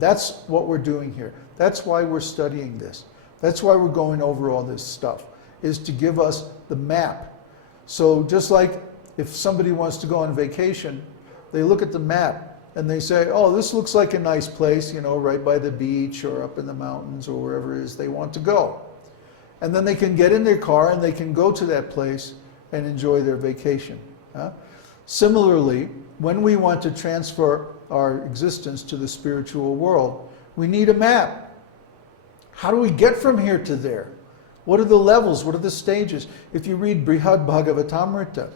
That's what we're doing here. That's why we're studying this. That's why we're going over all this stuff, is to give us the map. So just like if somebody wants to go on vacation, they look at the map and they say, oh, this looks like a nice place, you know, right by the beach or up in the mountains or wherever it is they want to go. And then they can get in their car and they can go to that place and enjoy their vacation. Similarly, when we want to transfer our existence to the spiritual world, we need a map. How do we get from here to there? What are the levels? What are the stages? If you read Brihad Bhagavatamrita,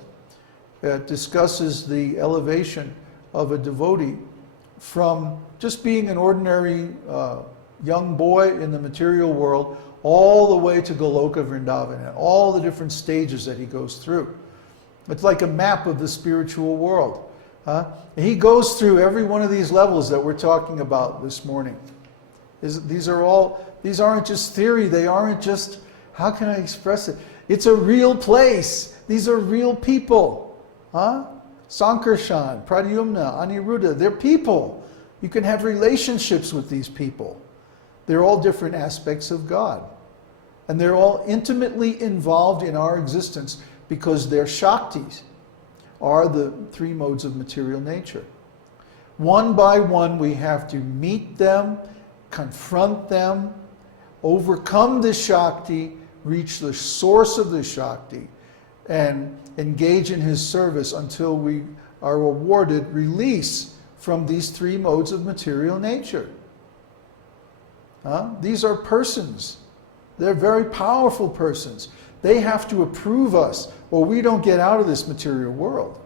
it discusses the elevation of a devotee from just being an ordinary young boy in the material world all the way to Goloka Vrindavan and all the different stages that he goes through. It's like a map of the spiritual world. He goes through every one of these levels that we're talking about this morning. These aren't just theory, they aren't just, how can I express it? It's a real place. These are real people. Sankarshan, Pradyumna, Aniruddha, they're people. You can have relationships with these people. They're all different aspects of God. And they're all intimately involved in our existence because their Shaktis are the three modes of material nature. One by one, we have to meet them, confront them, overcome the Shakti, reach the source of the Shakti, and engage in his service until we are awarded release from these three modes of material nature. These are persons. They're very powerful persons. They have to approve us, or we don't get out of this material world.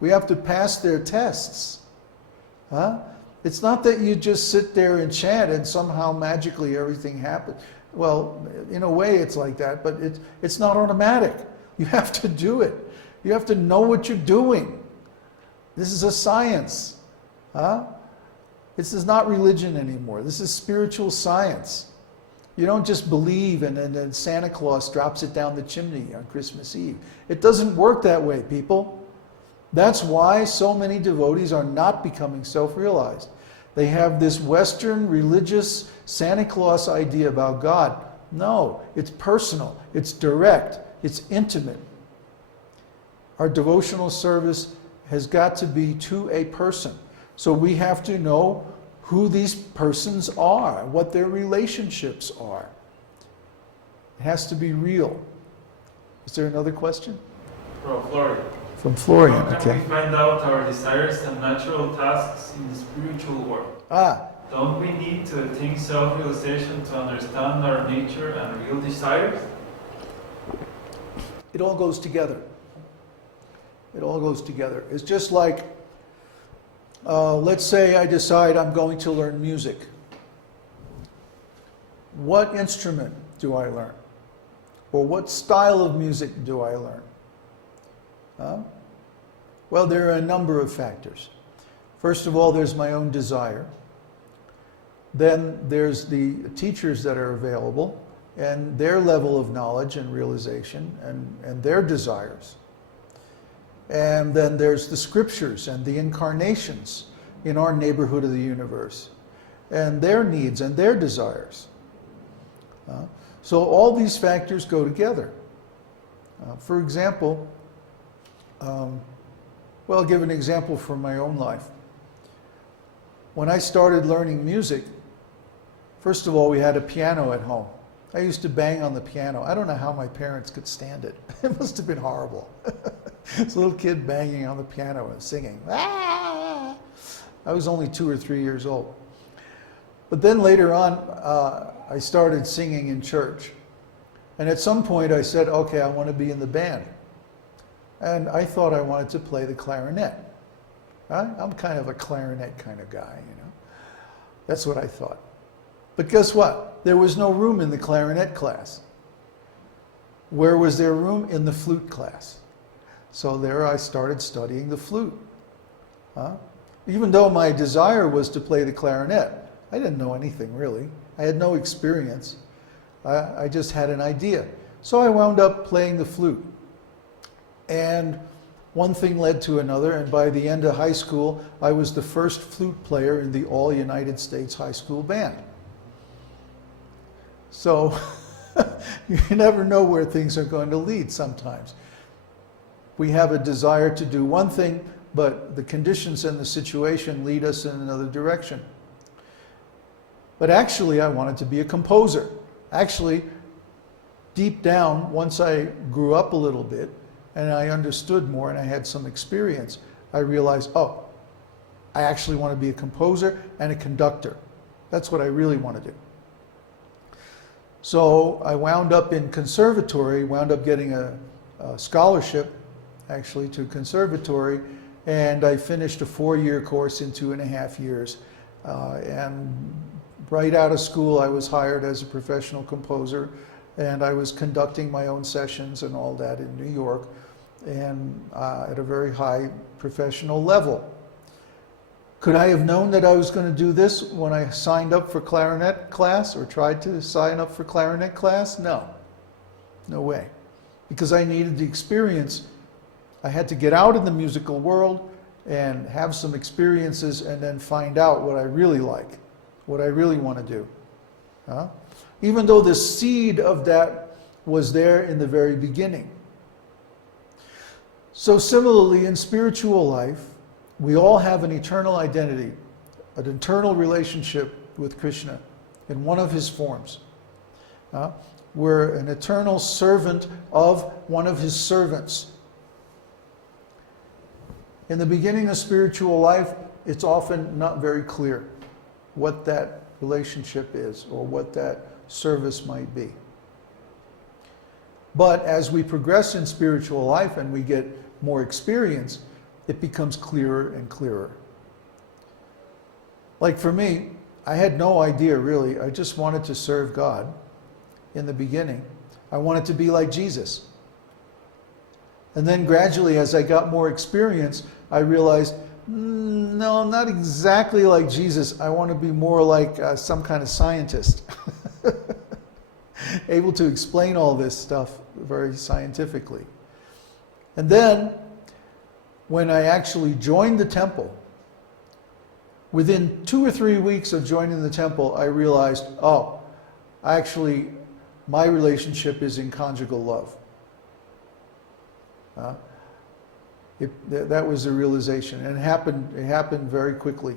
We have to pass their tests. It's not that you just sit there and chant and somehow magically everything happens. Well, in a way it's like that, but it's not automatic. You have to do it. You have to know what you're doing. This is a science. This is not religion anymore. This is spiritual science. You don't just believe and then Santa Claus drops it down the chimney on Christmas Eve. It doesn't work that way, people. That's why so many devotees are not becoming self-realized. They have this Western religious Santa Claus idea about God. No, it's personal, it's direct, it's intimate. Our devotional service has got to be to a person. So we have to know who these persons are, what their relationships are. It has to be real. Is there another question? From Florian. From Florian, How can we find out our desires and natural tasks in the spiritual world? Don't we need to attain self-realization to understand our nature and real desires? It all goes together. It all goes together. It's just like, let's say I decide I'm going to learn music. What instrument do I learn? Or what style of music do I learn? Well, there are a number of factors. First of all, there's my own desire. Then there's the teachers that are available and their level of knowledge and realization and their desires. And then there's the scriptures and the incarnations in our neighborhood of the universe and their needs and their desires. So all these factors go together. For example, well, I'll give an example from my own life. When I started learning music, first of all, we had a piano at home. I used to bang on the piano. I don't know how my parents could stand it. It must have been horrible. This little kid banging on the piano and singing. Ah! I was only 2 or 3 years old. But then later on, I started singing in church. And at some point I said, okay, I want to be in the band. And I thought I wanted to play the clarinet. I'm kind of a clarinet kind of guy, you know. That's what I thought. But guess what? There was no room in the clarinet class. Where was there room? In the flute class. So there I started studying the flute. Even though my desire was to play the clarinet, I didn't know anything really. I had no experience. I just had an idea. So I wound up playing the flute. And one thing led to another, and by the end of high school, I was the first flute player in the all United States high school band. So you never know where things are going to lead sometimes. We have a desire to do one thing, but the conditions and the situation lead us in another direction. But actually, I wanted to be a composer. Actually, deep down, once I grew up a little bit and I understood more and I had some experience, I realized, oh, I actually want to be a composer and a conductor. That's what I really want to do. So I wound up in conservatory, wound up getting a scholarship actually to conservatory, and I finished a 4-year course in 2.5 years. And right out of school, I was hired as a professional composer, and I was conducting my own sessions and all that in New York, and at a very high professional level. Could I have known that I was going to do this when I signed up for clarinet class or tried to sign up for clarinet class? No. No way. Because I needed the experience. I had to get out in the musical world and have some experiences and then find out what I really like, what I really want to do. Even though the seed of that was there in the very beginning. So similarly, in spiritual life, we all have an eternal identity, an eternal relationship with Krishna in one of his forms. We're an eternal servant of one of his servants. In the beginning of spiritual life, it's often not very clear what that relationship is or what that service might be. But as we progress in spiritual life and we get more experience, it becomes clearer and clearer. Like for me, I had no idea really. I just wanted to serve God in the beginning. I wanted to be like Jesus. And then gradually, as I got more experience, I realized, no, not exactly like Jesus. I want to be more like some kind of scientist. Able to explain all this stuff very scientifically. And then, when I actually joined the temple, within 2 or 3 weeks of joining the temple, I realized, oh, actually, my relationship is in conjugal love. That was the realization, and it happened very quickly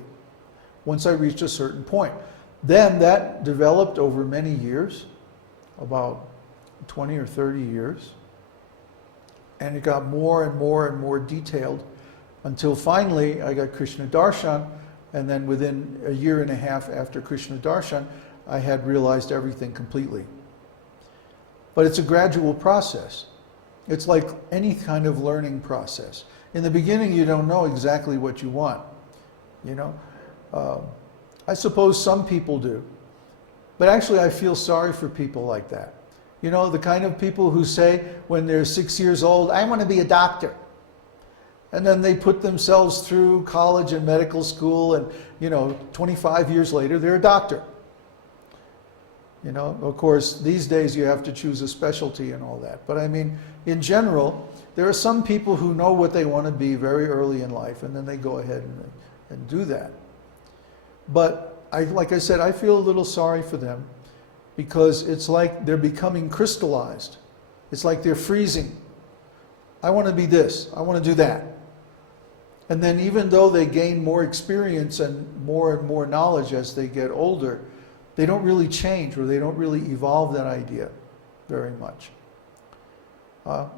once I reached a certain point. Then that developed over many years, about 20 or 30 years, and it got more and more and more detailed until finally I got Krishna Darshan, and then within 1.5 years after Krishna Darshan, I had realized everything completely. But it's a gradual process. It's like any kind of learning process. In the beginning, you don't know exactly what you want. You know, I suppose some people do. But actually, I feel sorry for people like that. You know, the kind of people who say when they're 6 years old, I want to be a doctor. And then they put themselves through college and medical school, and, 25 years later, they're a doctor. You know, of course, these days you have to choose a specialty and all that. But I mean, in general, there are some people who know what they want to be very early in life, and then they go ahead and do that. But like I said, I feel a little sorry for them because it's like they're becoming crystallized. It's like they're freezing. I want to be this. I want to do that. And then even though they gain more experience and more knowledge as they get older, they don't really change, or they don't really evolve that idea very much.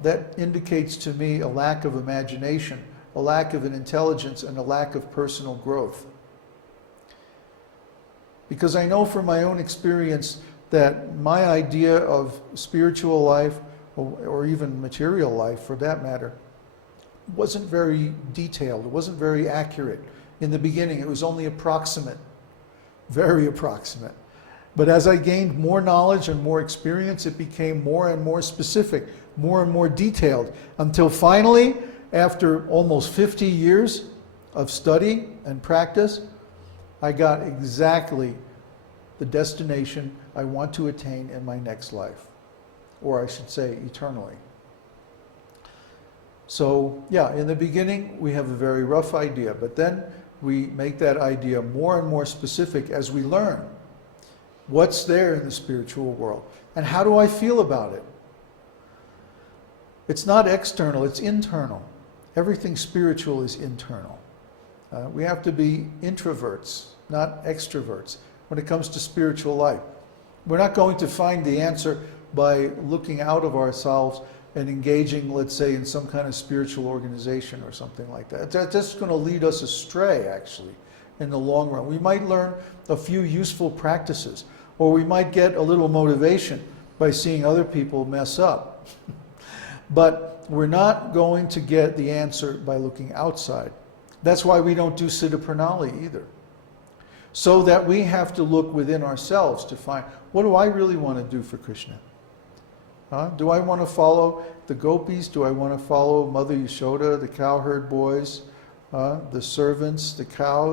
That indicates to me a lack of imagination, a lack of an intelligence, and a lack of personal growth. Because I know from my own experience that my idea of spiritual life, or even material life for that matter, wasn't very detailed. It wasn't very accurate. In the beginning, it was only approximate, very approximate. But as I gained more knowledge and more experience, it became more and more specific, more and more detailed, until finally, after almost 50 years of study and practice, I got exactly the destination I want to attain in my next life, or I should say eternally. So yeah, in the beginning we have a very rough idea, but then we make that idea more and more specific as we learn what's there in the spiritual world and how do I feel about it. It's not external, it's internal. Everything spiritual is internal. We have to be introverts, not extroverts, when it comes to spiritual life. We're not going to find the answer by looking out of ourselves and engaging, let's say, in some kind of spiritual organization or something like that. That's going to lead us astray, actually, in the long run. We might learn a few useful practices, or we might get a little motivation by seeing other people mess up. But we're not going to get the answer by looking outside. That's why we don't do Siddha Pranali either. So that we have to look within ourselves to find, what do I really want to do for Krishna? Do I want to follow the gopis? Do I want to follow Mother Yashoda, the cowherd boys, the servants, the cows?